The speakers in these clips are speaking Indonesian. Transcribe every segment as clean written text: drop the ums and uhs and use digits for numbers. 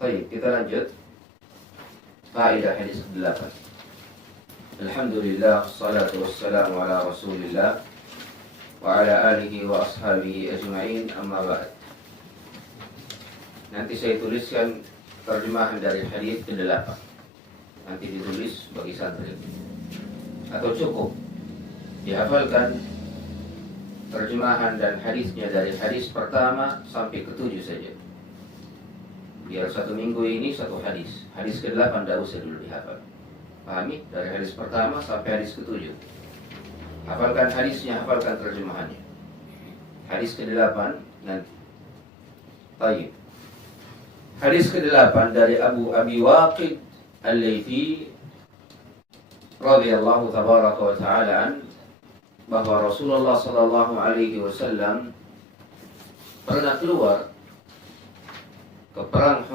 Baik, kita lanjut. Faedah hadis ke-8. Alhamdulillah, wassalatu wassalamu ala Rasulillah wa ala alihi wa ashabihi ajma'in, amma ba'd. Nanti saya tuliskan terjemahan dari hadis ke-8. Nanti ditulis bagi santri. Atau cukup dihafalkan terjemahan dan hadisnya dari hadis pertama sampai ke-7 saja. Biar satu minggu ini satu hadis. Hadis ke-8 tidak usah dulu dihafal. Pahami? Dari hadis pertama sampai hadis ke-7. Hafalkan hadisnya, hafalkan terjemahannya. Hadis ke-8 nanti. Baik. Hadis ke-8 dari Abu Abi Waqid Al-Laythi radhiyallahu tabaraka wa ta'ala an, bahwa Rasulullah sallallahu alaihi wasallam pernah keluar ke perang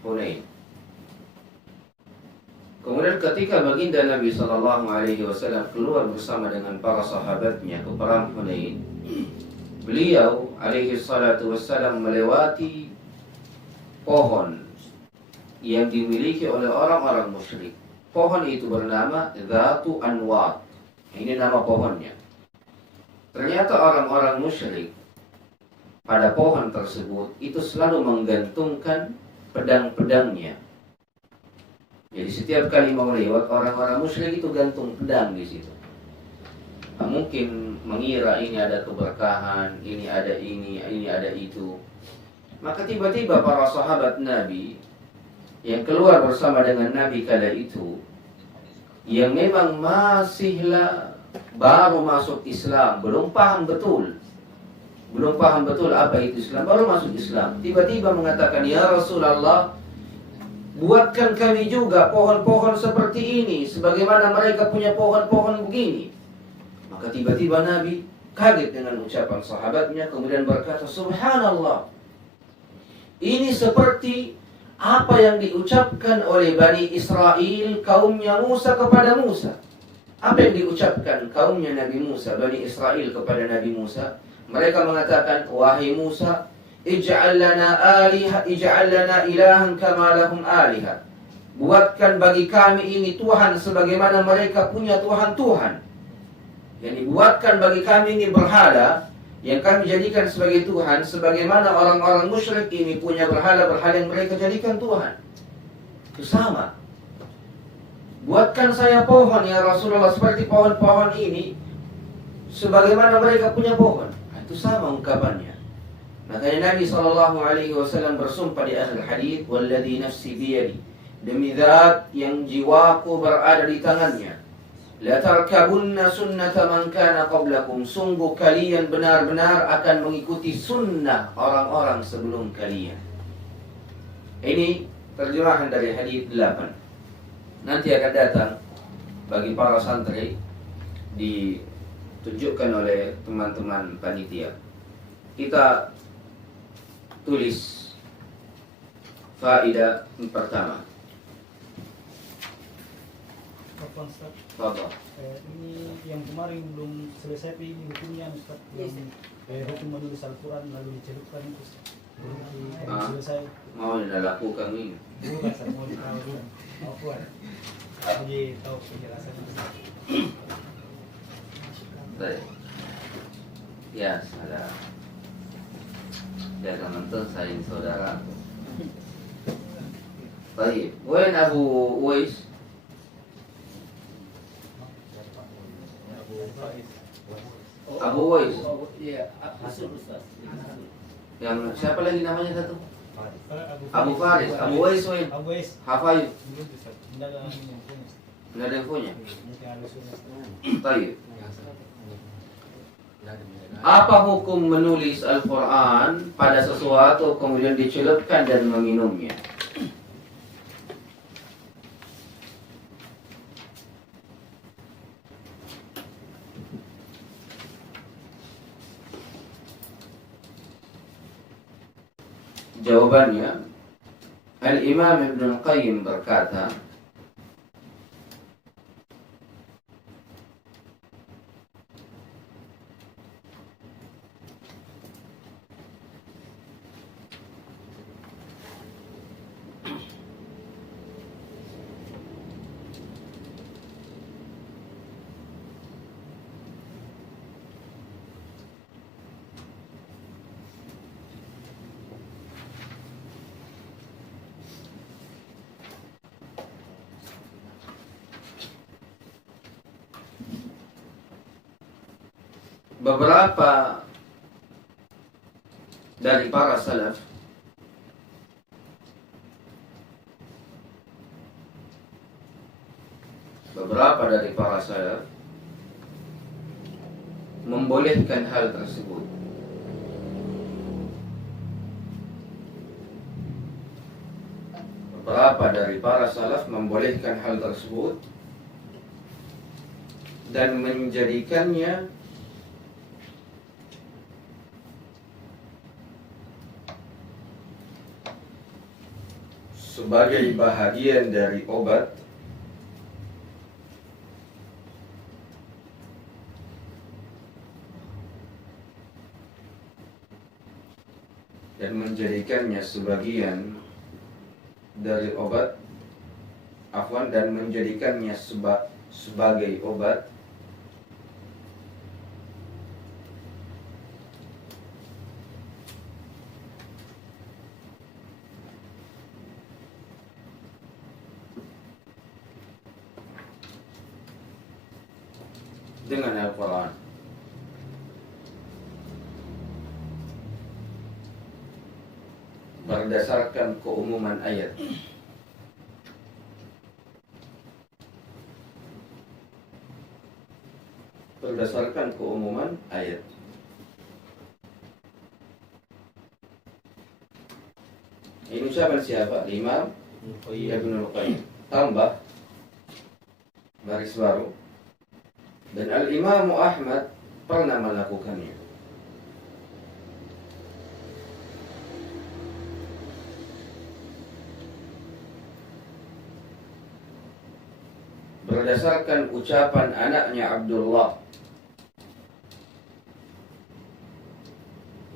Hunain. Kemudian ketika baginda Nabi sallallahu alaihi wasallam keluar bersama dengan para sahabatnya ke perang Hunain, beliau alaihi salatu wassalam melewati pohon yang dimiliki oleh orang-orang musyrik. Pohon itu bernama Dzatu Anwat. Ini nama pohonnya. Ternyata orang-orang musyrik pada pohon tersebut itu selalu menggantungkan pedang-pedangnya. Jadi setiap kali mau lewat, orang-orang musyrik itu gantung pedang di situ. Nah, mungkin mengira ini ada keberkahan, ini ada itu. Maka tiba-tiba para sahabat Nabi yang keluar bersama dengan Nabi kala itu, yang memang masihlah baru masuk Islam, belum paham betul apa itu Islam, baru masuk Islam, tiba-tiba mengatakan, "Ya Rasulullah, buatkan kami juga pohon-pohon seperti ini, sebagaimana mereka punya pohon-pohon begini." Maka tiba-tiba Nabi kaget dengan ucapan sahabatnya, kemudian berkata, "Subhanallah, ini seperti apa yang diucapkan oleh Bani Israel, kaumnya Musa kepada Musa." Apa yang diucapkan kaumnya Nabi Musa, Bani Israel kepada Nabi Musa? Mereka mengatakan, "Wahai Musa, ij'al lana ilahan kama lahum aliha." Buatkan bagi kami ini Tuhan sebagaimana mereka punya Tuhan-Tuhan. Yang dibuatkan bagi kami ini berhala yang kami jadikan sebagai Tuhan, sebagaimana orang-orang musyrik ini punya berhala-berhala yang mereka jadikan Tuhan. Itu sama. Buatkan saya pohon ya Rasulullah seperti pohon-pohon ini, sebagaimana mereka punya pohon. Itu sama ungkapannya. Makanya Nabi SAW bersumpah di akhir hadis, "Walladzi nafsi biyadi," demi zat yang jiwaku berada di tangannya, "la tarkabunna sunnata man kana qablakum," sungguh kalian benar-benar akan mengikuti sunnah orang-orang sebelum kalian. Ini terjemahan dari hadis 8. Nanti akan datang bagi para santri ditunjukkan oleh teman-teman panitia. Kita tulis faedah pertama. Bapak. Ini yang kemarin belum selesai, ini hukumnya Ustaz. Hukum menulis Al-Quran lalu dicelupkan itu belum selesai. Mau dilakukan ini? Bukan, saya mau ditahu dulu. Mau buat. Jadi tahu penjelasannya. Baik. Ya, ada. Jangan menonton saya saudara. Baik. Wen Abu Uwais? Abu Uwais. Iya, Hasan Ustaz. Yang siapa lagi namanya satu? Abu Faris. Abu Uwais Wen. Abu Uwais. Hafal. Tidak ada yang punya. Tidak ada yang punya. Mungkin harus Baik. Apa hukum menulis Al-Quran pada sesuatu kemudian dicelupkan dan meminumnya? Jawabannya, Al-Imam Ibn Al-Qayyim berkata, beberapa dari para salaf membolehkan hal tersebut. Beberapa dari para salaf membolehkan hal tersebut dan menjadikannya sebagai bahagian dari obat dan menjadikannya sebagian dari obat dan menjadikannya sebagai obat dengan Al-Quran. Berdasarkan keumuman ayat. Berdasarkan keumuman ayat. Ini ucapan siapa? Imam Ibnul Qayyim. Tambah baris baru. Dan Al-Imam Ahmad pernah melakukannya. Berdasarkan ucapan anaknya Abdullah.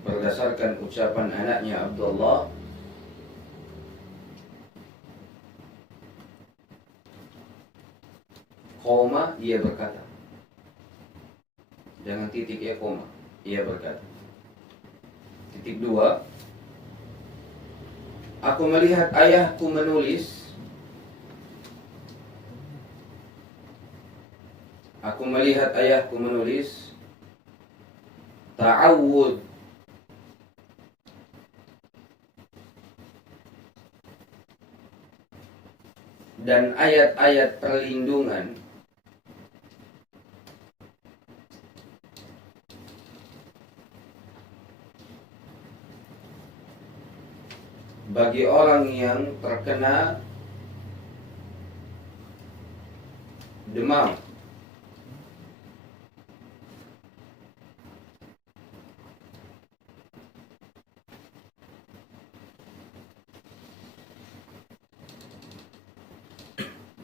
Berdasarkan ucapan anaknya Abdullah, koma, dia berkata. Jangan titik ya, koma. Ia berkata. Titik 2. Aku melihat ayahku menulis. Aku melihat ayahku menulis ta'awud dan ayat-ayat perlindungan bagi orang yang terkena demam.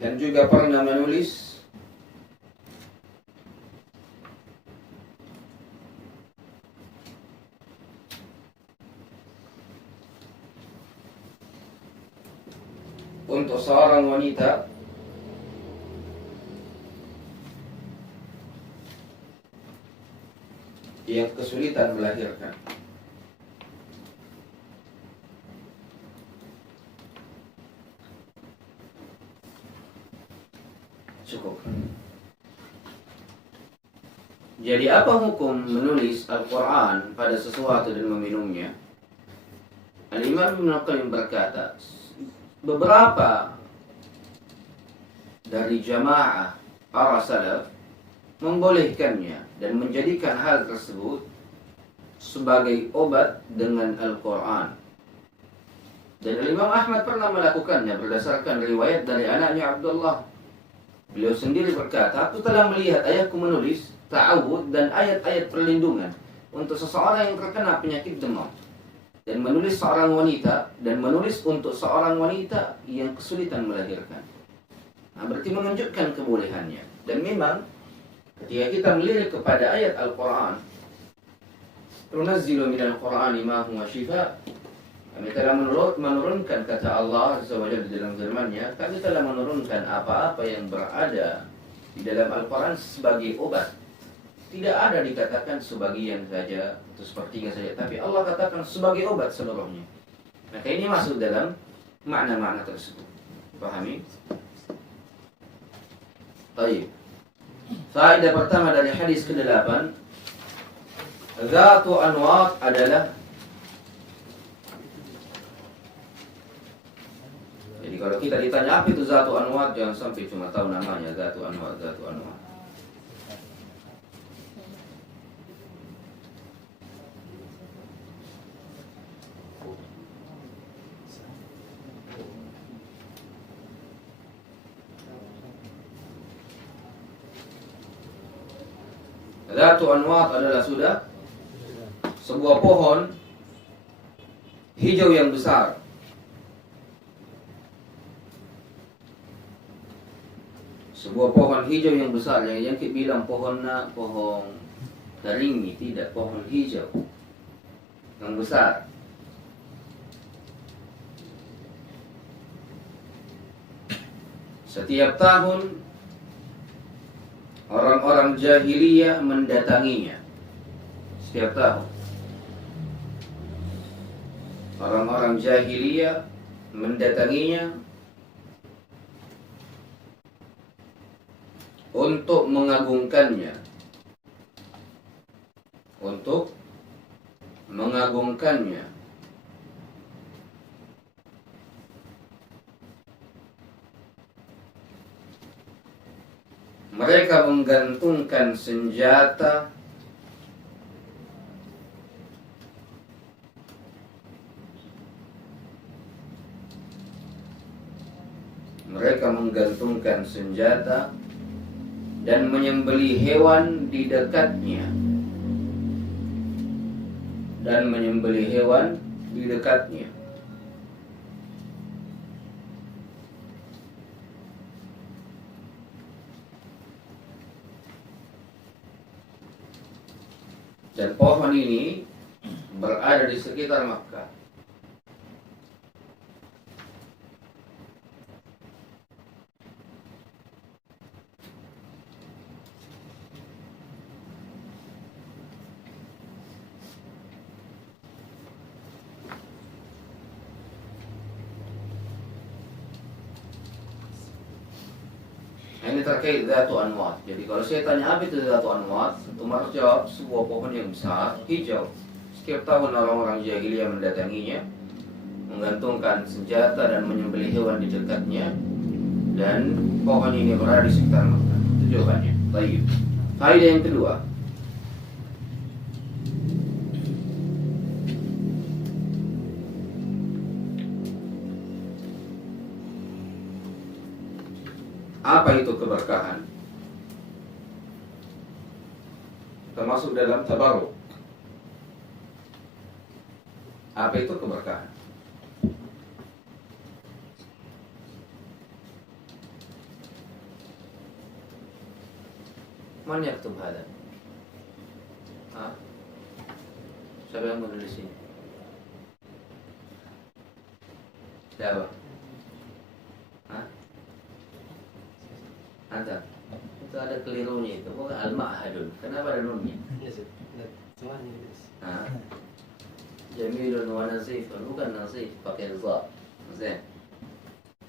Dan juga pernah menulis untuk seorang wanita yang kesulitan melahirkan. Cukup. Jadi apa hukum menulis Al-Quran pada sesuatu dan meminumnya? Al-Imam Ibnul Qayyim berkata, beberapa dari jamaah para salaf membolehkannya dan menjadikan hal tersebut sebagai obat dengan Al-Quran. Dan Imam Ahmad pernah melakukannya berdasarkan riwayat dari anaknya Abdullah. Beliau sendiri berkata, aku telah melihat ayahku menulis ta'awud dan ayat-ayat perlindungan untuk seseorang yang terkena penyakit demam. Dan menulis seorang wanita, dan menulis untuk seorang wanita yang kesulitan melahirkan. Nah, berarti menunjukkan kebolehannya. Dan memang ketika kita melirik kepada ayat Al-Quran, "Tunazzilu minal Qur'ani ma huwa shifaa", kami telah menurunkan, kata Allah Azza wa Jalla di dalam firman-Nya, kami telah menurunkan apa-apa yang berada di dalam Al-Quran sebagai obat. Tidak ada dikatakan sebagian saja atau sepertiga saja, tapi Allah katakan sebagai obat seluruhnya. Maka ini masuk dalam makna-makna tersebut. Pahami? Baik. Faedah pertama dari hadis ke-8, Zatu anwat adalah, jadi kalau kita ditanya apa itu zatu anwat, jangan sampai cuma tahu namanya zatu anwat, zatu anwat. Zatu anwat adalah sudah sebuah pohon hijau yang besar. Sebuah pohon hijau yang besar, yang kita bilang pohon daringi, tidak, pohon hijau yang besar. Setiap tahun orang-orang jahiliyah mendatanginya. Setiap tahun orang-orang jahiliyah mendatanginya untuk mengagungkannya, untuk mengagungkannya. Mereka menggantungkan senjata dan menyembelih hewan di dekatnya. Dan pohon ini berada di sekitar Makkah. Ini terkait Zatu Anwat. Jadi kalau saya tanya apa itu Zatu Anwat, Umar jawab sebuah pohon yang besar, hijau. Setiap tahun orang-orang jahiliyah mendatanginya, menggantungkan senjata dan menyembelih hewan di dekatnya, dan pohon ini berada di sekitar Makkah. Itu jawabannya. Baik. Faedah yang kedua. Apa itu keberkahan? Termasuk dalam tabaruk. Apa itu keberkahan? Man yaktub hada? Siapa yang menulis ini? Siapa? Ada. Itu ada kelirunya itu. Bukan al-ma'hadun. Kenapa ada nunnya? Jamilun wa nazifun. Bukan nazif, pakai za. Zain.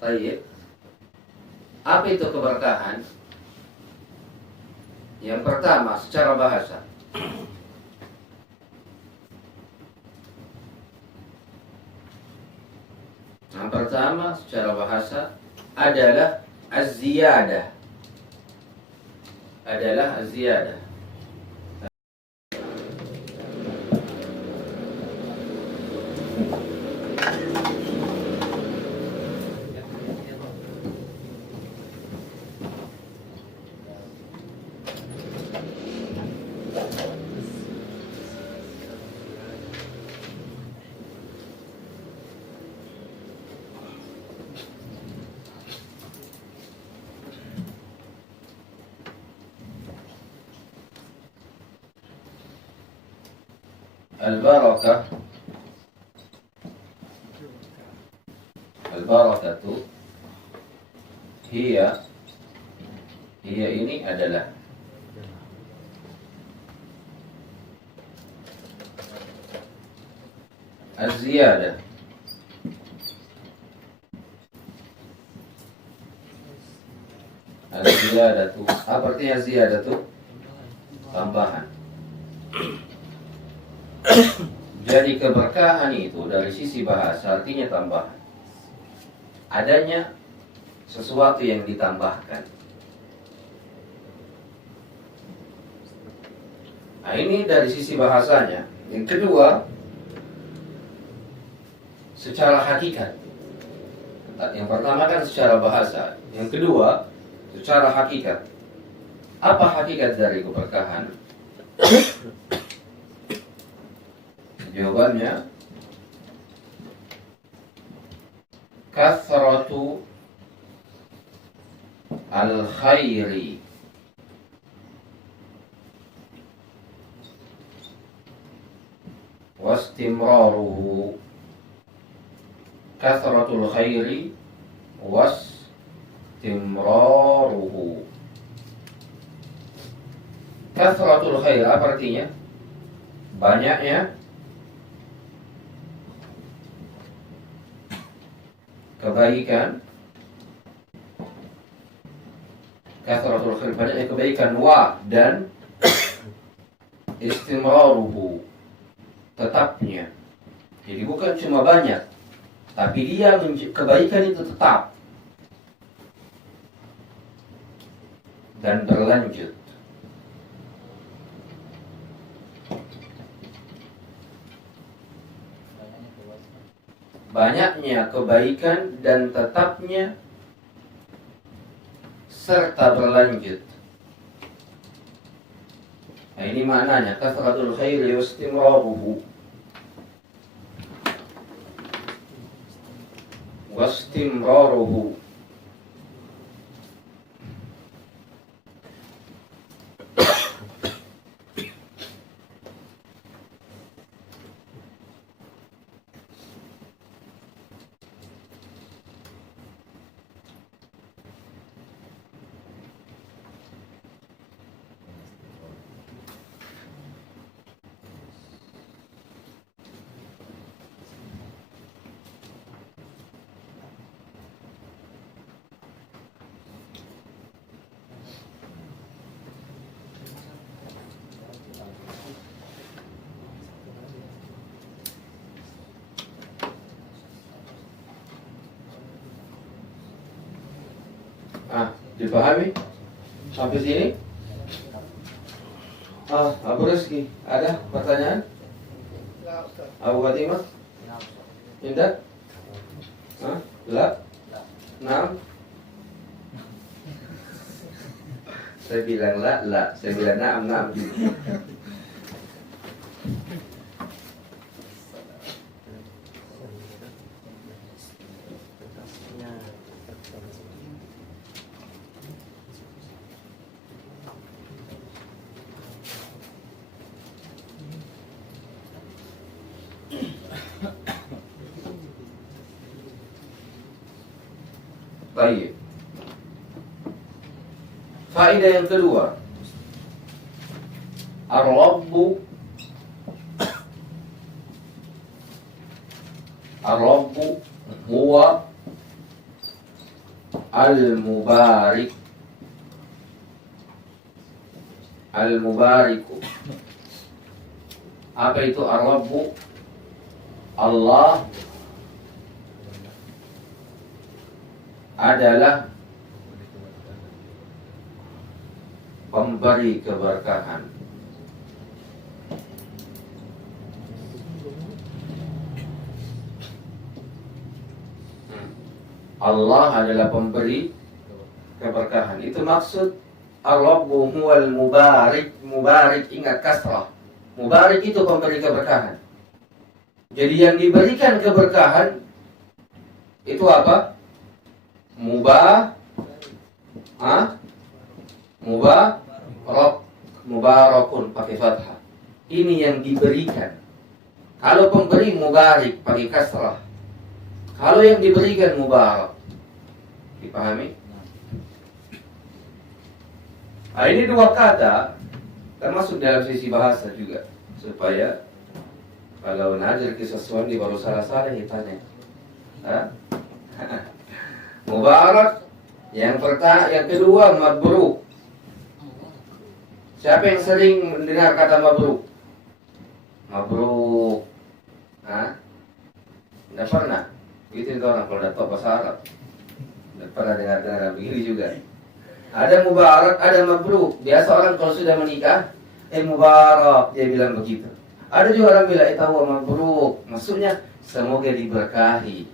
Baik. Apa itu keberkahan? Yang pertama, secara bahasa. Yang pertama, secara bahasa adalah az-ziyadah. Al-barakatu hiya ini adalah az-ziyadah. Az-ziyadatu. Apa artinya ziyadatu? Tambahan. Jadi keberkahan itu dari sisi bahasa artinya tambahan. Adanya sesuatu yang ditambahkan. Nah, ini dari sisi bahasanya. Yang kedua, secara hakikat. Yang pertama kan secara bahasa. Yang kedua, secara hakikat. Apa hakikat dari keberkahan? Jawabannya, kathratu al-khairi wastimraruhu. Kathratul khairi wastimraruhu. Kathratul khair apa artinya? Banyaknya kebaikan. Kathratul khair, banyaknya kebaikan. Wa, dan istimraruhu, tetapnya. Jadi bukan cuma banyak, tapi dia kebaikan itu tetap dan berlanjut. Banyaknya kebaikan dan tetapnya serta berlanjut. Nah, ini maknanya kathratul khairi wastimraruhu. Wastimraruhu. Dipahami? Sampai sini? Abu Rizki, ada pertanyaan? Abu Fatimah? Indah? La? Naam? Saya bilang la. Saya bilang naam. Baik. Faedah yang kedua, Ar-Rabbu huwa al-mubarik. Al-mubariku. Apa itu Ar-Rabbu? Allah adalah pemberi keberkahan. Allah adalah pemberi keberkahan. Itu maksud Ar-Rabbu huwal mubarik. Mubarik, ingat kasrah. Mubarik itu pemberi keberkahan. Jadi yang diberikan keberkahan itu apa? Mubarakun pakai fathah. Ini yang diberikan. Kalau pemberi mubarik pakai kasrah. Kalau yang diberikan mubarak. Dipahami? Nah, ini dua kata termasuk dalam sisi bahasa juga, supaya kalau nazar ke sesuatu baru salah-salah ditanya. Mubarak. Yang kedua mabruk. Siapa yang sering mendengar kata mabruk? Mabruk. Tidak pernah. Gitu itu orang kalau udah tahu bahasa Arab. Tidak pernah dengar begini juga. Ada mubarak, ada mabruk. Biasa orang kalau sudah menikah, mubarak, dia bilang begitu. Ada juga orang bilang, tahu mabruk. Maksudnya, semoga diberkahi.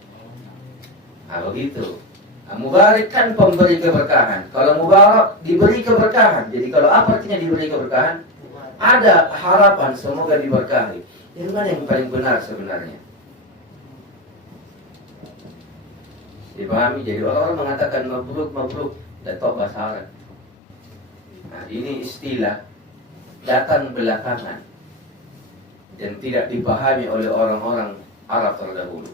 Nah, begitu. Nah, mubarak kan pemberi keberkahan. Kalau mubarak, diberi keberkahan. Jadi kalau apa artinya diberi keberkahan? Ada harapan, semoga diberkahi. Yang mana yang paling benar sebenarnya? Dipahami? Jadi orang-orang mengatakan mabruk. Dan tahu bahasa Arab. Nah, ini istilah datang belakangan dan tidak dipahami oleh orang-orang Arab terdahulu.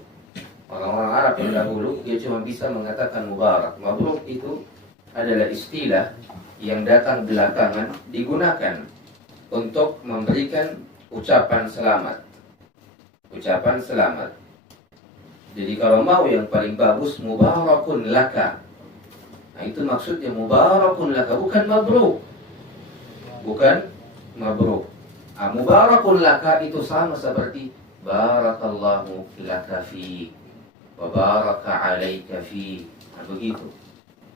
Orang-orang Arab terdahulu dia cuma bisa mengatakan mubarak. Mabruk itu adalah istilah yang datang belakangan digunakan untuk memberikan ucapan selamat. Ucapan selamat. Jadi kalau mau yang paling bagus mubarakun laka. Nah, itu maksudnya mubarakun laka, bukan mabruk. Bukan mabruk. Nah, mubarakun laka itu sama seperti barakallahu laka fi wa baraka alaika fi. Nah, begitu.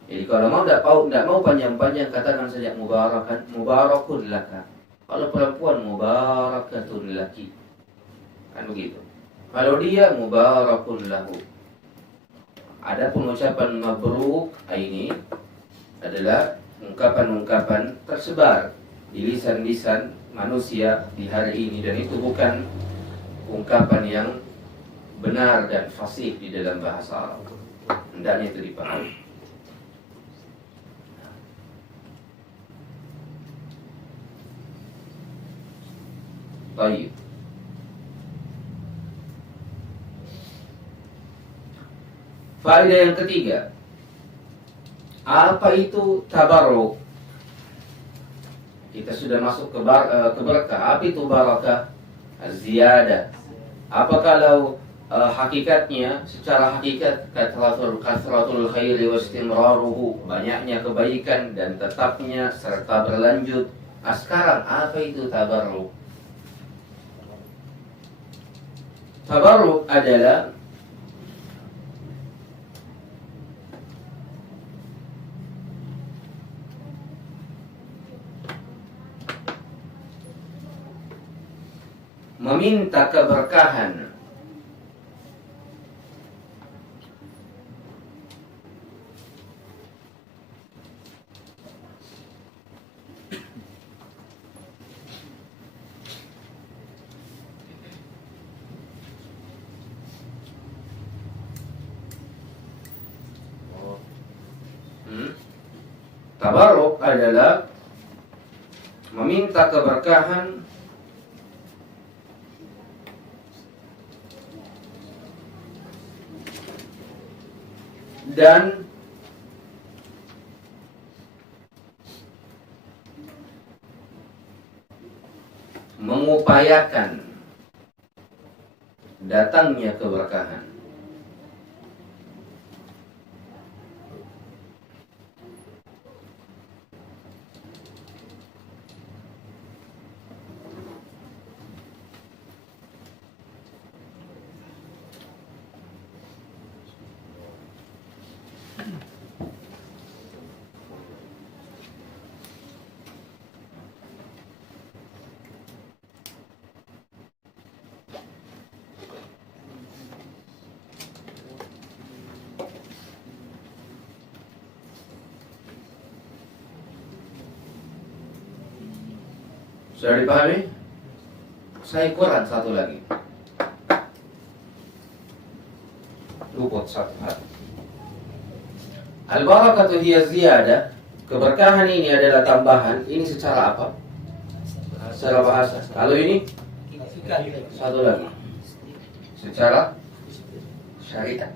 Jadi kalau tidak mau panjang-panjang katakan saja mubarakun laka. Kalau perempuan mubarakatun laki. Kan begitu. Kalau dia mubarakun lahu. Adapun ucapan mabruk ini adalah ungkapan-ungkapan tersebar di lisan-lisan manusia di hari ini, dan itu bukan ungkapan yang benar dan fasih di dalam bahasa Arab. Hendaknya itu dipahami. Baik. Faedah yang ketiga, apa itu tabarruk? Kita sudah masuk ke berkah. Apa itu barakah? Ziyadah. Apa kalau hakikatnya, secara hakikat kasratul khairi wa istimraruhu, banyaknya kebaikan dan tetapnya serta berlanjut. Sekarang apa itu tabarruk? Tabarruk adalah meminta keberkahan Tabarruk adalah meminta keberkahan dan mengupayakan datangnya keberkahan. Sudah dipahami? Saya kurang satu lagi. Luput satu hal. Al-barakatu hiya ziyadah. Keberkahan ini adalah tambahan. Ini secara apa? Secara bahasa. Kalau ini satu lagi. Secara syariat.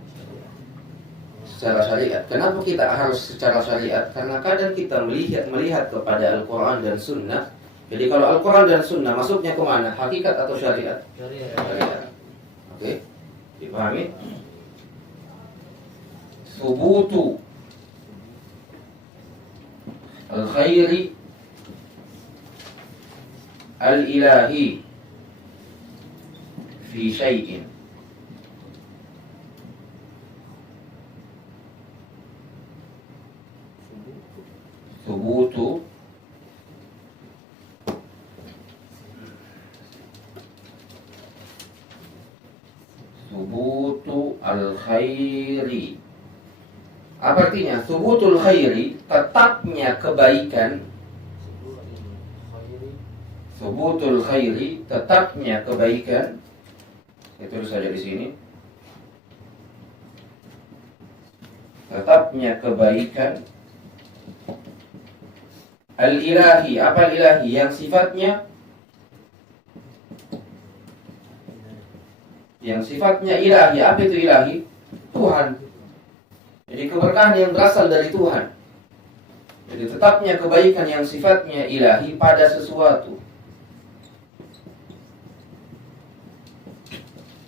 Secara syariat. Kenapa kita harus secara syariat? Karena kadang kita melihat kepada Al-Quran dan Sunnah. Jadi kalau Al-Quran dan Sunnah masuknya ke mana? Hakikat atau syariat? Syariat. Oke, dipahami? Subutu al-khairi al-ilahi fi syai'in Subutu al-khairi. Apa artinya? Subutul khairi, tetapnya kebaikan. Subutul khairi, tetapnya kebaikan. Itu saja di sini. Tetapnya kebaikan. Al-ilahi, apa al-ilahi? Yang sifatnya ilahi. Apa itu ilahi? Tuhan. Jadi keberkahan yang berasal dari Tuhan. Jadi tetapnya kebaikan yang sifatnya ilahi pada sesuatu.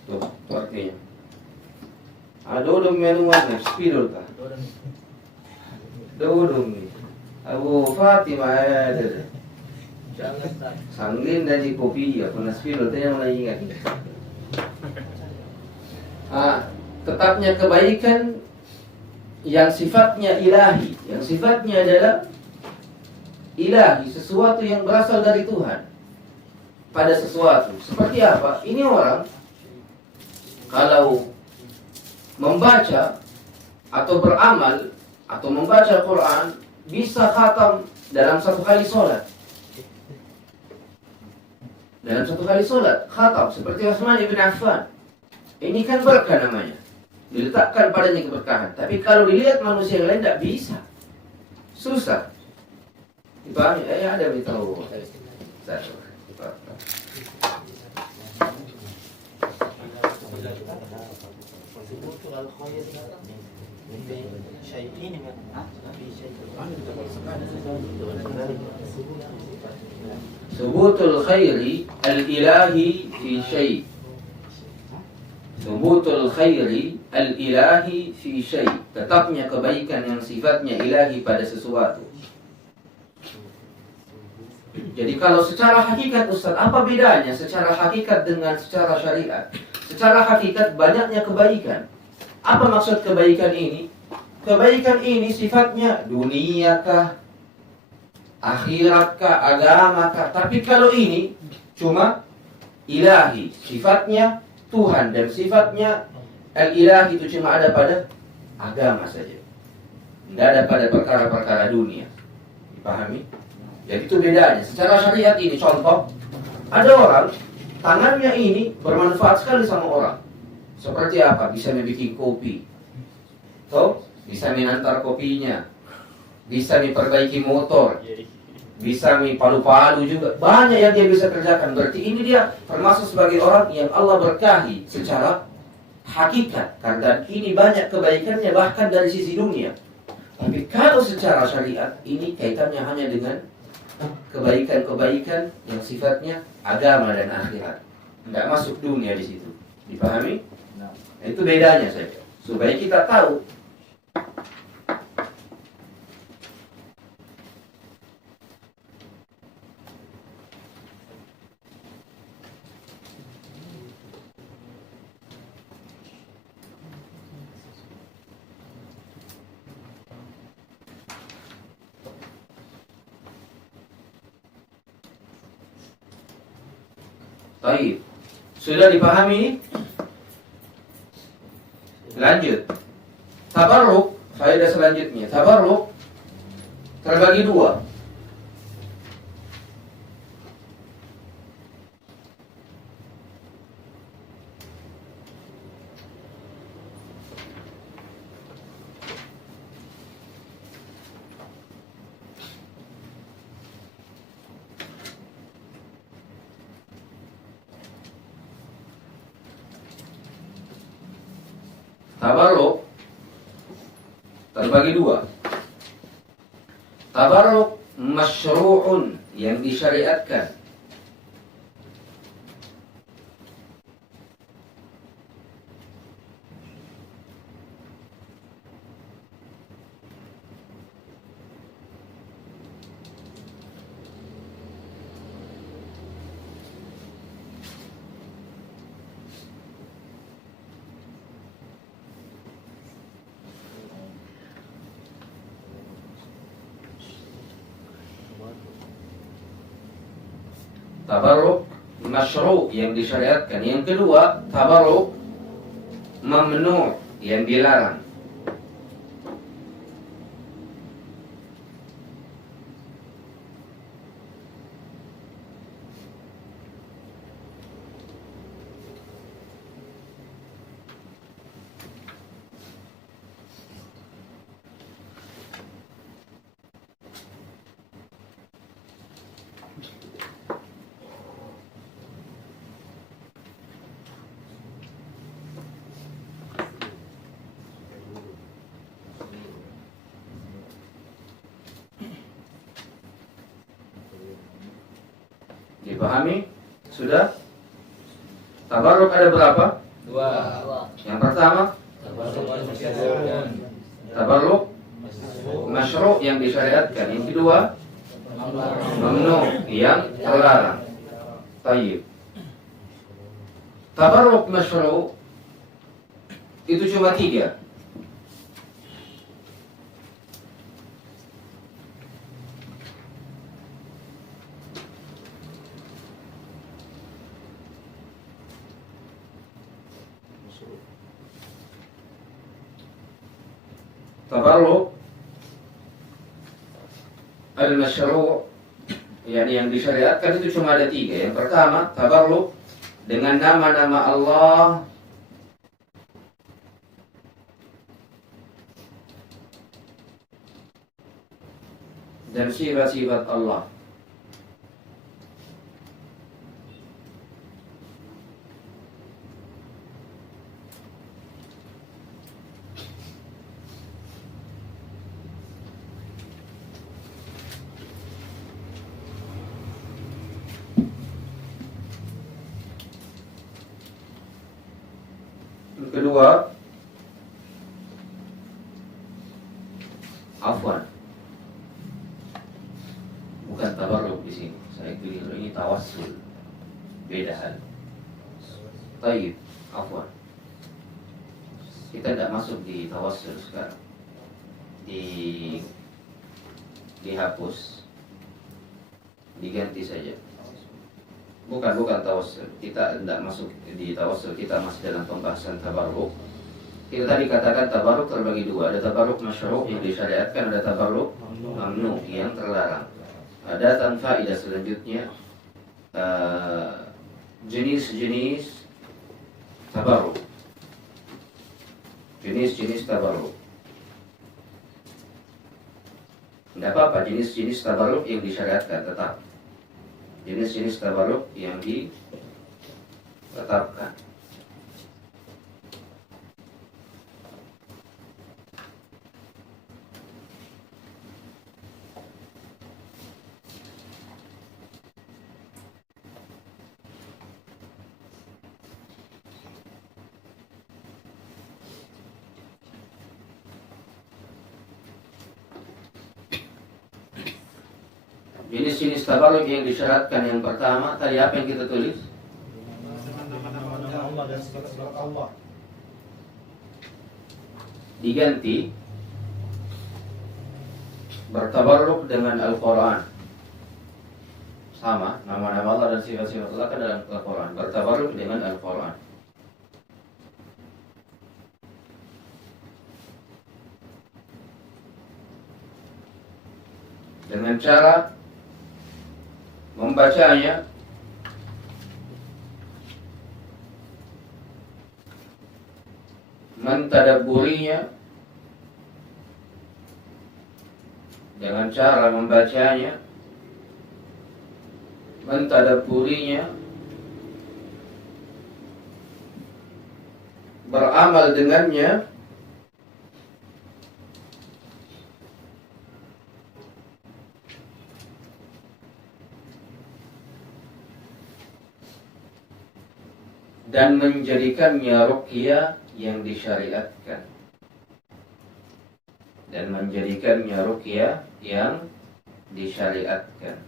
Tuh, itu artinya. Dodong minuman, spidol kah? Dodong nih. Abu Fatimah ada. Jangan tak. Sanglin dari kopi ya, pernah spidol itu yang lagi ingat. Tetapnya kebaikan yang sifatnya ilahi, yang sifatnya adalah ilahi, sesuatu yang berasal dari Tuhan pada sesuatu. Seperti apa? Ini orang kalau membaca atau beramal atau membaca Quran bisa khatam dalam satu kali sholat. Dalam satu kali sholat khatam seperti Utsman bin Affan. Ini kan berkah namanya, diletakkan padanya keberkahan. Tapi kalau dilihat manusia yang lain tidak bisa, susah. Dipahami? Ada beritahu. Subutul khairi al-ilahi fi syai'. Subutul khairi al-ilahi fi syai'. Tetapnya kebaikan yang sifatnya ilahi pada sesuatu. Jadi kalau secara hakikat Ustaz, apa bedanya secara hakikat dengan secara syariat? Secara hakikat banyaknya kebaikan. Apa maksud kebaikan ini? Kebaikan ini sifatnya duniakah, akhiratkah, agamakah? Tapi kalau ini cuma ilahi, sifatnya Tuhan, dan sifatnya al-ilahi itu cuma ada pada agama saja, tidak ada pada perkara-perkara dunia. Dipahami? Jadi itu bedanya. Secara syariat ini contoh, ada orang tangannya ini bermanfaat sekali sama orang. Seperti apa? Bisa membuat kopi, bisa mengantar kopinya, bisa memperbaiki motor, bisa palu-palu juga. Banyak yang dia bisa kerjakan. Berarti ini dia termasuk sebagai orang yang Allah berkahi secara hakikat. Karena ini banyak kebaikannya bahkan dari sisi dunia. Tapi kalau secara syariat ini kaitannya hanya dengan kebaikan-kebaikan yang sifatnya agama dan akhirat. Tidak masuk dunia di situ. Dipahami? Nah, itu bedanya saja. Supaya kita tahu. Baik. Sudah dipahami? Lanjut. Tabarruk, faedah selanjutnya. Tabarruk terbagi dua. Tabarruk terbagi dua. Tabarruk masyru'un, yang disyariatkan. Tabarruk masyru' yang disyariatkan. Yang kedua, tabarruk mamnu yang dilarang. Dipahami? Sudah? Tabarruk ada berapa? Dua. Yang pertama, tabarruk masyru' yang disyariatkan. Yang kedua, mamnu yang terlarang. Tayyib. Tabarruk masyru' itu cuma 3. Tabarruk al-masyru' yang disyariatkan itu cuma ada 3. Yang pertama, tabarruk dengan nama-nama Allah dan sifat-sifat Allah. Yang kedua, afwan. Bukan tabarruk di sini. Saya keliru, ini tawassul. Beda hal. Tayyib, afwan. Kita tidak masuk di tawassul sekarang. Dihapus. Diganti saja. Bukan tawassul. Kita tidak masuk di tawassul. Kita masih dalam pembahasan tabarruk. Kita tadi katakan tabarruk terbagi 2. Ada tabarruk masyru' yang disyariatkan, ada tabarruk mamnu yang terlarang. Ada tanfaidah selanjutnya jenis-jenis tabarruk. Jenis-jenis tabarruk. Tidak apa-apa jenis-jenis tabarruk yang disyariatkan tetap. Jenis-jenis tabarruk yang ditetapkan. Jenis-jenis tabarruk yang disyaratkan yang pertama tadi apa yang kita tulis? Nama Allah dan sifat-sifat Allah. Diganti bertabarruk dengan Al-Quran. Sama, nama-nama Allah dan sifat-sifat Allah kan dalam Al-Quran. Bertabarruk dengan Al-Quran. Dengan cara membacanya mentadabburinya, dengan cara membacanya mentadabburinya, beramal dengannya, dan menjadikannya ruqyah yang disyariatkan. Dan menjadikannya ruqyah yang disyariatkan.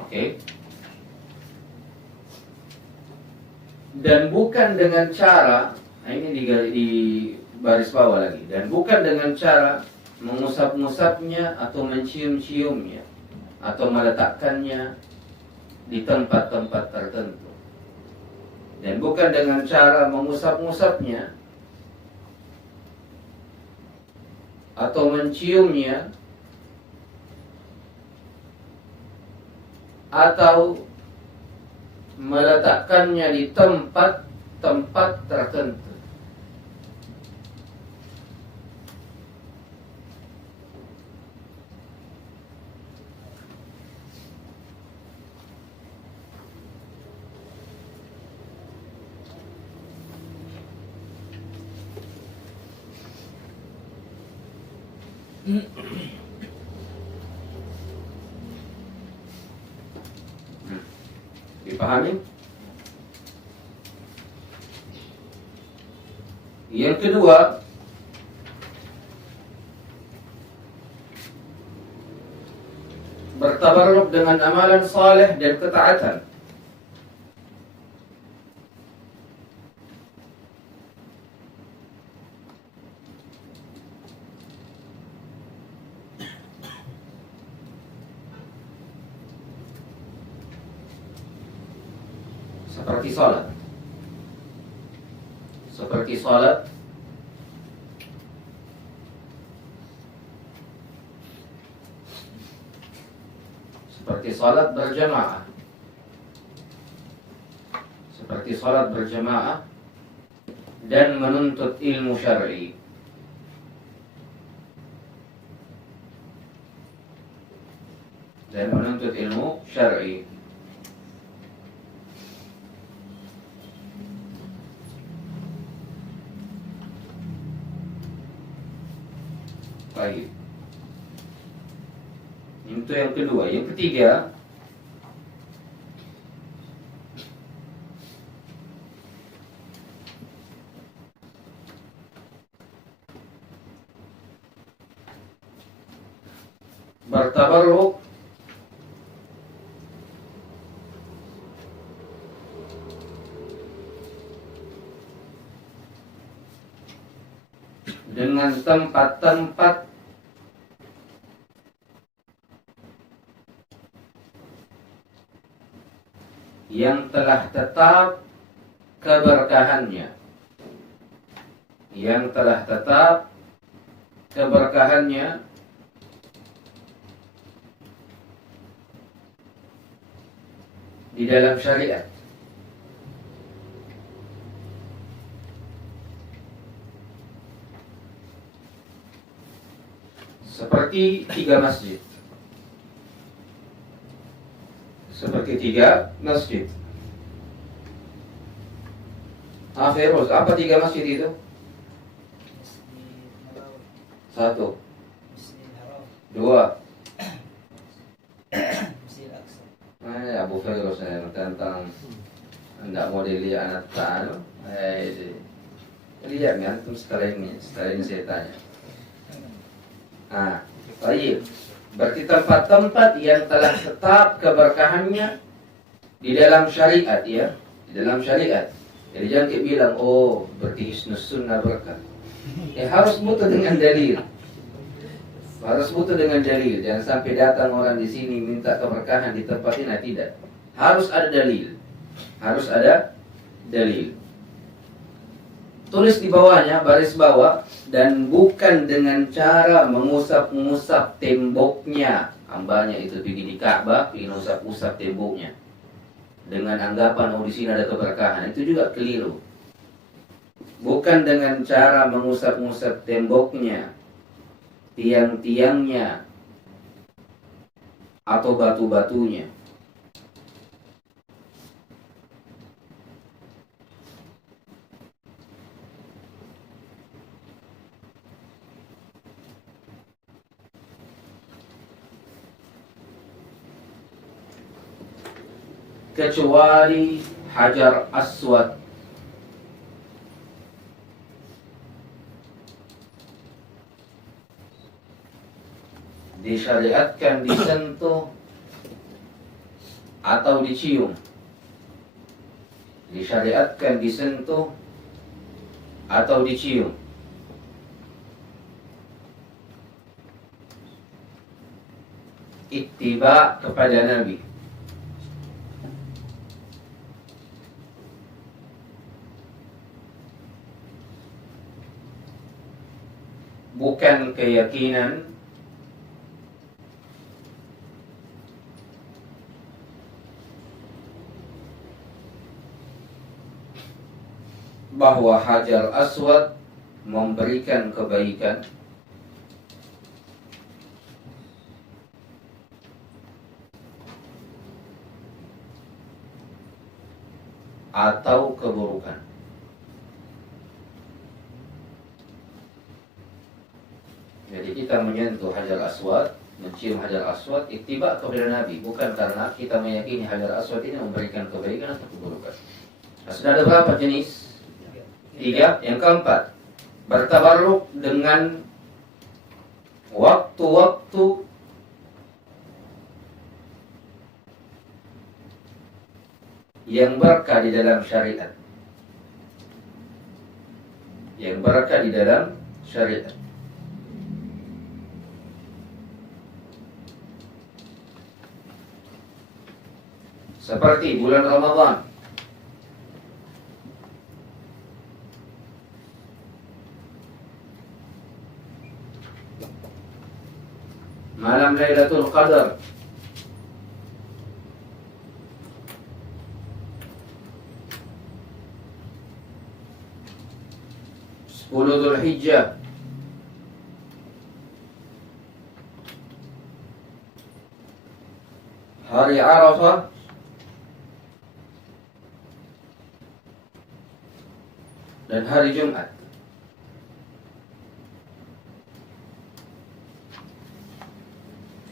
Oke. Dan bukan dengan cara, nah ini di baris bawah lagi, dan bukan dengan cara mengusap-ngusapnya atau mencium-ciumnya atau meletakkannya di tempat-tempat tertentu. Dan bukan dengan cara mengusap-ngusapnya atau menciumnya atau meletakkannya di tempat-tempat tertentu. Dipahami? Yang kedua, bertabarruk dengan amalan saleh dan ketaatan. Seperti salat. Seperti salat, seperti salat berjamaah. Seperti salat berjamaah dan menuntut ilmu syar'i. Dan menuntut ilmu syar'i. Baik. Itu yang kedua. Yang ketiga, bertabarruk dengan tempat-tempat yang telah tetap keberkahannya, yang telah tetap keberkahannya di dalam syariat. Seperti 3 masjid. Seperti 3 masjid. Feroz, apa 3 masjid itu? Masjid Nabawi, 1, Masjid Haram, 2. Masjid Aqsa. Abu Feroz tentang tidak mau dilihat anak tahu. Lihat kan, setelah ini saya tanya. Baik. Berarti tempat-tempat yang telah tetap keberkahannya di dalam syariat, ya, di dalam syariat. Jadi jangan kita bilang, oh berarti hisnus sunnah berkah. Harus butuh dengan dalil. Harus butuh dengan dalil. Jangan sampai datang orang di sini minta keberkahan di tempat ini, tidak. Harus ada dalil. Harus ada dalil. Tulis di bawahnya, baris bawah, dan bukan dengan cara mengusap-ngusap temboknya. Hambanya itu pergi di Ka'bah, pergi usap-usap temboknya dengan anggapan, oh di sini ada keberkahan. Itu juga keliru. Bukan dengan cara mengusap-ngusap temboknya, tiang-tiangnya, atau batu-batunya. Kecuali Hajar Aswad. Disyariatkan disentuh atau dicium. Disyariatkan disentuh atau dicium. ittiba kepada Nabi. Bukan keyakinan bahwa Hajar Aswad memberikan kebaikan atau keburukan. Jadi kita menyentuh Hajar Aswad, mencium Hajar Aswad, ittiba kepada Nabi, bukan karena kita meyakini Hajar Aswad ini memberikan kebaikan atau keburukan. Nah, sudah ada berapa jenis? 3. Yang keempat, bertabarruk dengan waktu-waktu yang berkah di dalam syariat. Yang berkah di dalam syariat. Seperti bulan Ramadan. Malam Lailatul Qadar. Sepuluh Dzulhijjah. Hari Arafah. Dan hari Jumat.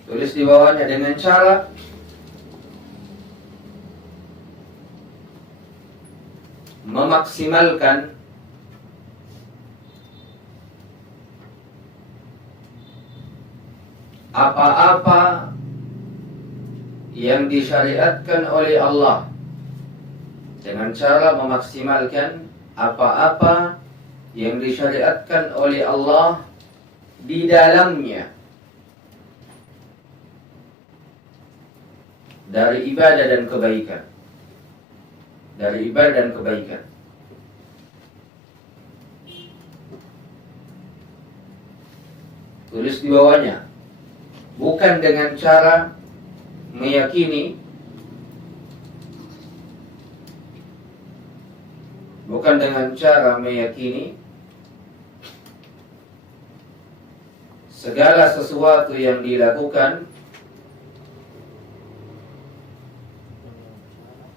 Tulis di bawahnya dengan cara memaksimalkan apa-apa yang disyariatkan oleh Allah, dengan cara memaksimalkan apa-apa yang disyariatkan oleh Allah di dalamnya dari ibadah dan kebaikan. Dari ibadah dan kebaikan. Tulis di bawahnya, bukan dengan cara meyakini, bukan dengan cara meyakini segala sesuatu yang dilakukan,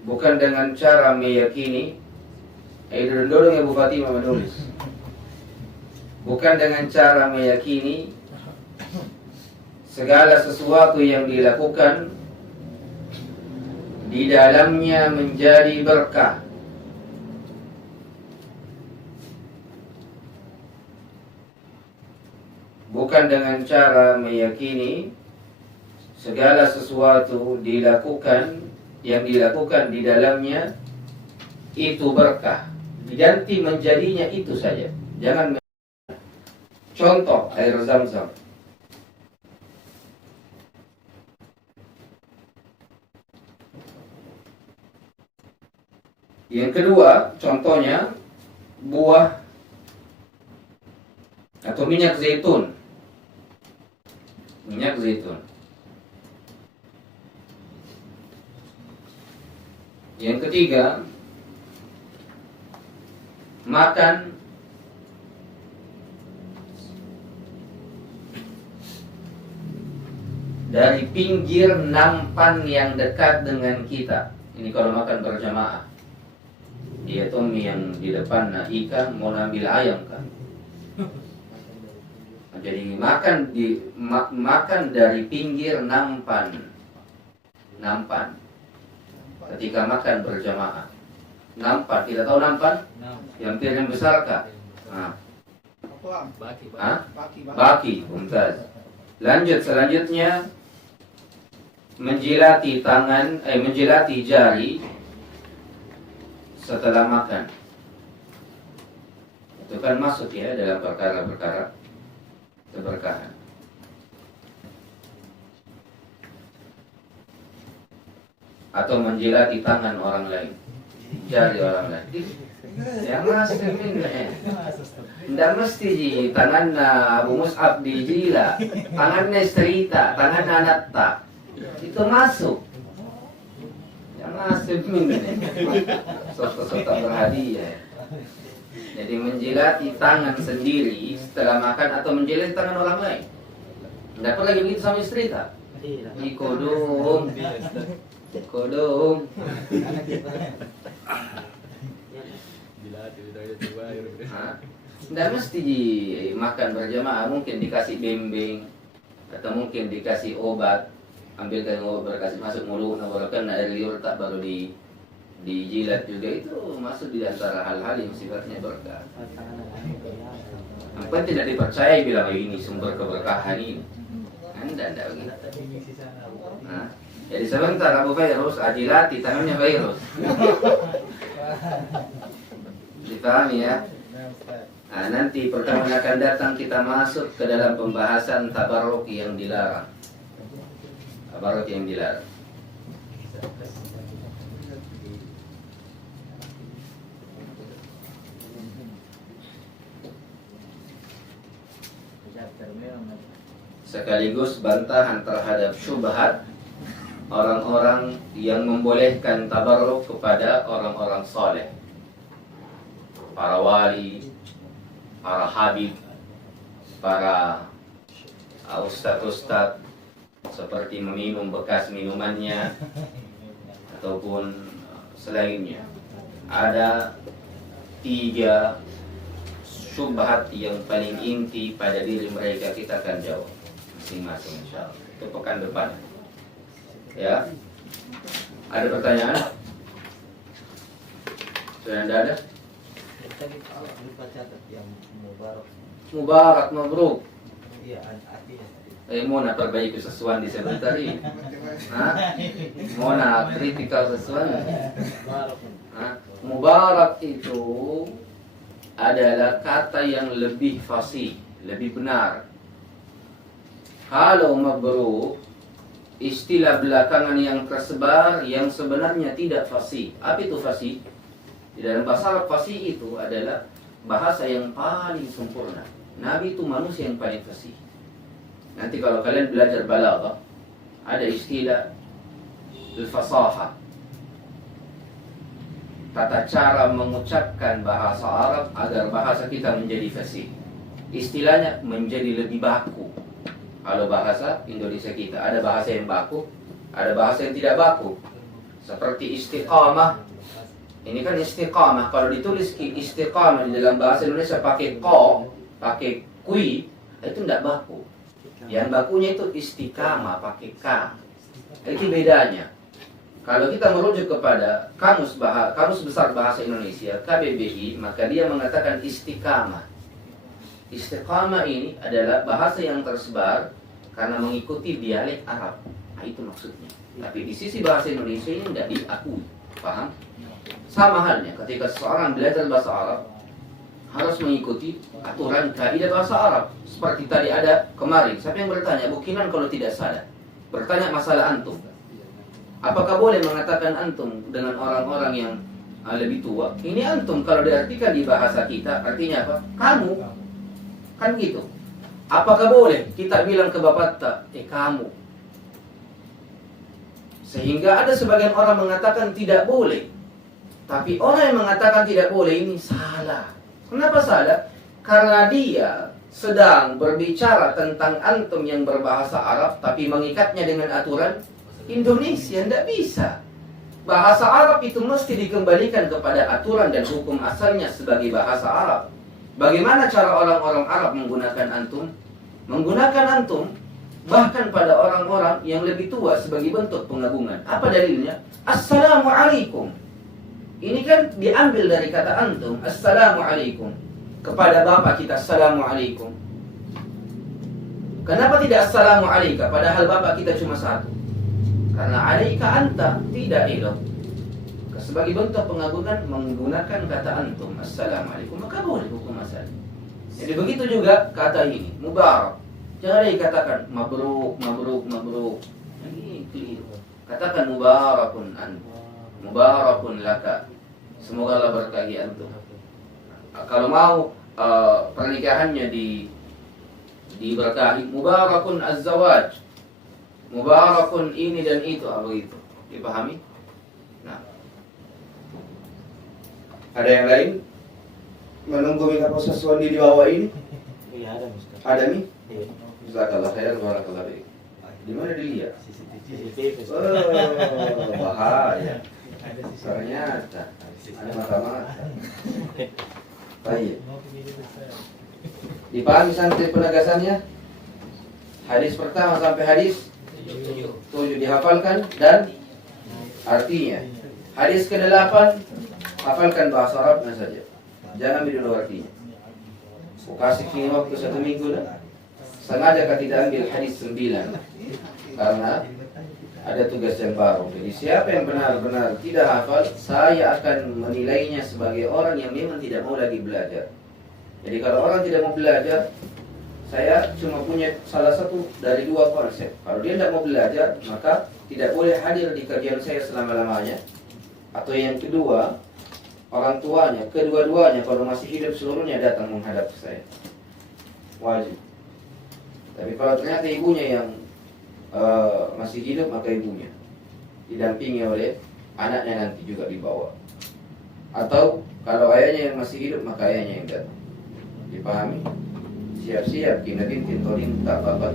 bukan dengan cara meyakini, dulu ya Bu Fatimah menulis, bukan dengan cara meyakini segala sesuatu yang dilakukan di dalamnya menjadi berkah. Bukan dengan cara meyakini segala sesuatu yang dilakukan di dalamnya itu berkah. Diganti menjadinya itu saja. Jangan. Contoh air Zam-Zam. Yang kedua, contohnya buah atau minyak zaitun. Minyak zaitun. Yang ketiga, makan dari pinggir nampan yang dekat dengan kita. Ini kalau makan berjamaah. Dia tuh yang di depan ikan mau ambil ayam kan. Jadi makan dari pinggir nampan. Ketika makan berjamaah. Nampan, tidak tahu nampan? Yang piring besar kah? Nah. Baki, mumtaz. Lanjut selanjutnya, menjilati jari setelah makan. Itu kan masuk ya dalam perkara-perkara keberkahan. atau menjilati tangan orang lain, jari orang lain. Yang masih tidak mesti ji tangan Abu Mus'ab dijila, tangannya Istrita, tangan anak tak itu masuk. Yang masih soto-soto berhadiah. Jadi menjilati tangan sendiri setelah makan atau menjilati tangan orang lain. Tidak perlu lagi begitu sama istri tak? Di kodong. Tidak mesti makan berjamaah, mungkin dikasih bimbing atau mungkin dikasih obat, ambilkan obat kasih masuk mulut, baru kan air liur tak baru dijilat juga, itu masuk di antara hal-hal yang sifatnya berkah. Apa tidak dipercaya bilang ini sumber keberkahan ini? Anda tidak begitu. Nah, jadi sebentar Abu Virus, adilati tangannya virus. Dipahami ya? Nah, nanti pertemuan akan datang kita masuk ke dalam pembahasan tabarruk yang dilarang. Tabarruk yang dilarang. Sekaligus bantahan terhadap syubhat orang-orang yang membolehkan tabarruk kepada orang-orang saleh, para wali, para habib, para ustadz-ustadz, seperti meminum bekas minumannya ataupun selainnya. Ada 3 syubhat yang paling inti pada diri mereka, kita akan jawab masing-masing insyaallah. Itu pekan depan. Ya. Ada pertanyaan? Sudah ada? Tadi lupa catat yang mubarak. Mubarak, mabruk. Iya, artinya. Mona perbaiki sesuatu di sebentar ini. Mona kritikal sesuatu. Mubarak itu adalah kata yang lebih fasih, lebih benar. Kalau mabruk, istilah belakangan yang tersebar yang sebenarnya tidak fasih. Apa itu fasih? Di dalam bahasa Arab, fasih itu adalah bahasa yang paling sempurna. Nabi itu manusia yang paling fasih. Nanti kalau kalian belajar balaghah, ada istilah al-fasahah, tata cara mengucapkan bahasa Arab agar bahasa kita menjadi fasih. Istilahnya menjadi lebih baku. Kalau bahasa Indonesia kita ada bahasa yang baku, ada bahasa yang tidak baku. Seperti istiqamah. Ini kan istiqamah. Kalau ditulis istiqamah di dalam bahasa Indonesia pakai ko, pakai kui, itu tidak baku. Yang bakunya itu istiqamah pakai ka. Itu bedanya. Kalau kita merujuk kepada kamus besar bahasa Indonesia KBBI, maka dia mengatakan istiqamah. Istiqamah ini adalah bahasa yang tersebar karena mengikuti dialek Arab. Nah, itu maksudnya. Tapi di sisi bahasa Indonesia ini tidak diakui. Paham? Sama halnya ketika seseorang belajar bahasa Arab harus mengikuti aturan kaidah bahasa Arab. Seperti tadi ada kemarin, siapa yang bertanya, Bu Kinan kalau tidak salah, bertanya masalah antum. Apakah boleh mengatakan antum dengan orang-orang yang lebih tua? Ini antum kalau diartikan di bahasa kita artinya apa? Kamu. Kan gitu. Apakah boleh kita bilang ke bapak tak, kamu? Sehingga ada sebagian orang mengatakan tidak boleh. Tapi orang yang mengatakan tidak boleh ini salah. Kenapa salah? Karena dia sedang berbicara tentang antum yang berbahasa Arab tapi mengikatnya dengan aturan Indonesia. Tidak bisa. Bahasa Arab itu mesti dikembalikan kepada aturan dan hukum asalnya sebagai bahasa Arab. Bagaimana cara orang-orang Arab menggunakan antum? Menggunakan antum bahkan pada orang-orang yang lebih tua sebagai bentuk pengagungan. Apa dalilnya? Assalamualaikum. Ini kan diambil dari kata antum. Assalamualaikum. Kepada bapak kita assalamualaikum. Kenapa tidak assalamualaikum? Padahal bapak kita cuma satu. Karena alaika anta, tidak itu. Sebagai bentuk pengagungan menggunakan kata antum assalamualaikum, maka boleh hukum asal. Jadi begitu juga kata ini mubarak. Jangan dikatakan mabruk, mabruk, mabruk. Ini keliru. Katakan mubarakun mubarakun laka. Semoga Allah berkahi antum. Kalau mau pernikahannya diberkahi, mubarakun az-zawaj. Mubarakun ini dan itu, apa itu? Dipahami? Nah. Ada yang lain? Menunggu minta proses suami dibawa ini? Iya ada Ustaz. Ada nih? Iya. Jazakallah khairan wa barakallahu fiik. Di mana dilihat? CCTV Ustaz. Oh, bahaya. Ada sisi. Ternyata ada mata-mata. Baik. Mau pilih saya. Dipahami santri penegasannya? Hadis pertama sampai hadis 7 dihafalkan dan artinya. Hadis ke-8 hafalkan bahasa Arabnya saja. Jangan dulu artinya. Aku kasih kini waktu 1 minggu dah. Sengaja tidak ambil hadis 9 karena ada tugas yang baru. Jadi siapa yang benar-benar tidak hafal, saya akan menilainya sebagai orang yang memang tidak mau lagi belajar. Jadi kalau orang tidak mau belajar, saya cuma punya salah satu dari 2 konsep. Kalau dia tidak mau belajar, maka tidak boleh hadir di kajian saya selama-lamanya. Atau yang kedua, orang tuanya, kedua-duanya kalau masih hidup seluruhnya datang menghadap saya. Wajib. Tapi kalau ternyata ibunya yang masih hidup, maka ibunya didampingi oleh anaknya nanti juga dibawa. Atau kalau ayahnya yang masih hidup, maka ayahnya yang datang. Dipahami? Siap-siap kina binti torin tak apa-apa.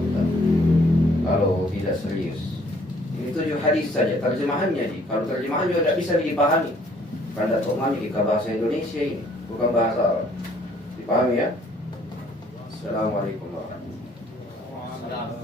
Kalau tidak serius. Ini 7 hadis saja terjemahannya di. Kalau terjemahan juga tidak bisa dipahami. Karena tomanya di bahasa Indonesia ini, bukan bahasa Arab. Dipahami ya? Assalamualaikum warahmatullahi wabarakatuh.